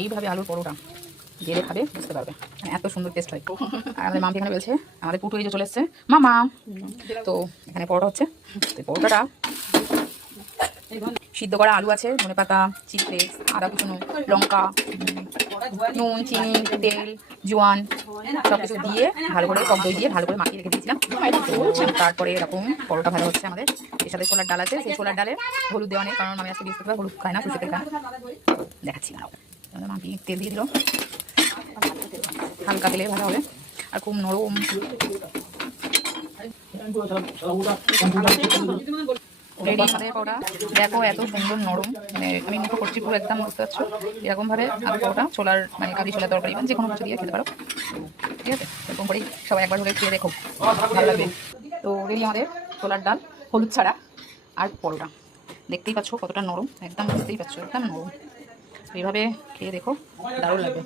এইভাবে আলুর পরোটা জেলে খাবে বুঝতে পারবে, মানে এত সুন্দর টেস্ট হয়। আর আমাদের মাম্পি এখানে বলছে আমাদের পুটু এই যে চলে এসছে মামা। তো এখানে পরোটা হচ্ছে, তো পরোটাটা সিদ্ধ করা আলু আছে, ধনে পাতা, চিড়ে, আদা কুচনো, লঙ্কা, নুন, চিনি, তেল, জোয়ান সব কিছু দিয়ে ভালো করে টক দই দিয়ে ভালো করে মাখিয়ে রেখে দিয়েছিলাম। তো তারপরে এরকম পরোটা ভালো হচ্ছে আমাদের। এর সাথে ছোলার ডাল আছে, সেই ছোলার ডালে হলুদ দেওয়া নেই, কারণ আমি আজকে বৃহস্পতিবার হলুদ খাই না, সরষে তেল খাই না। দেখাচ্ছি না, মাম্পি তেল দিয়ে দিল, হালকা তেলে ভাজা হবে আর খুব নরম। রেডি আমাদের পরোটা, দেখো এত সুন্দর নরম, মানে আমি মুখে করছি পুরো একদম, বুঝতে পারছো এরকমভাবে আলু পরোটা ছোলার মানে কাবলি ছোলার তরকারি যে কোনো কিছু দিয়ে খেতে পারো, ঠিক আছে। এরকম করেই সবাই একবার হলে খেয়ে দেখো, ভালো লাগবে। তো রেডি আমাদের ছোলার ডাল হলুদ ছাড়া আর পরোটা, দেখতেই পাচ্ছ কতটা নরম, একদম বুঝতেই পারছো একদম নরম। এইভাবে খেয়ে দেখো, দারুণ লাগবে।